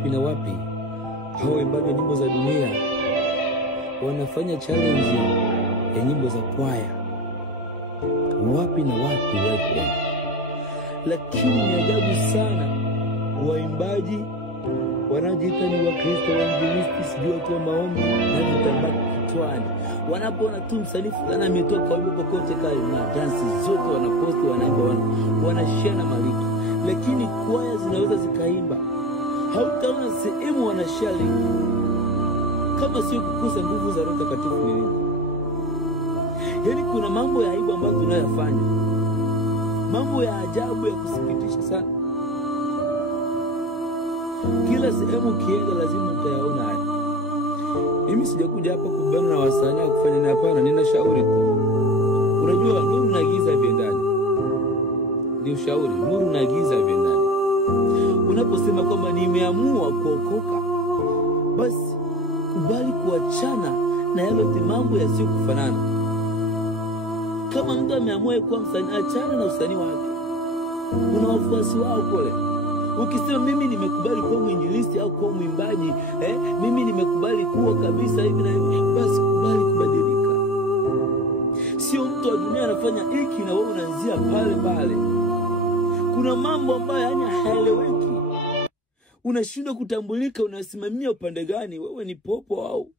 wapi na wapi. Hao waimbaji nyimbo za dunia wanafanya challenge ya nyimbo za kwaya wapi na wapi wako. Lakini ni ajabu sana waimbaji wanaojiita ni Wakristo wainjilisti, sijui watu wa maombi na vitambaa kichwani, wanapoona tu msanii fulani ametoka wimbo kokote kale na dansi zote wanaposti, wanaimba, wanashare na maliki. Lakini kwaya zinaweza zikaimba, hautaona sehemu wanashare link. Kama sio kukusa nguvu za Roho Mtakatifu ni nini? Yaani kuna mambo ya aibu ambayo tunayofanya, mambo ya ajabu ya kusikitisha sana. Kila sehemu kienda lazima utayaona haya. Mimi sijakuja hapa kubana na wasanii au kufanya nini, hapana, ninashauri tu. Unajua nuru na giza viendani. Ni ushauri, nuru na giza viendani. Unaposema kwamba nimeamua kuokoka, basi kubali kuachana na yale mambo yasiyo kufanana. Kama mtu ameamua kuwa msanii, achana na usanii wake. Una wafuasi wao kule. Ukisema mimi nimekubali kuwa mwinjilisti au kuwa mwimbaji, mimi nimekubali kuwa kabisa hivi na hivi, basi kubali kubadilika. Sio mtu wa dunia anafanya hiki na wewe unaanzia pale pale. Kuna mambo ambayo yani haeleweki. Unashindwa kutambulika, unasimamia upande gani? Wewe ni popo au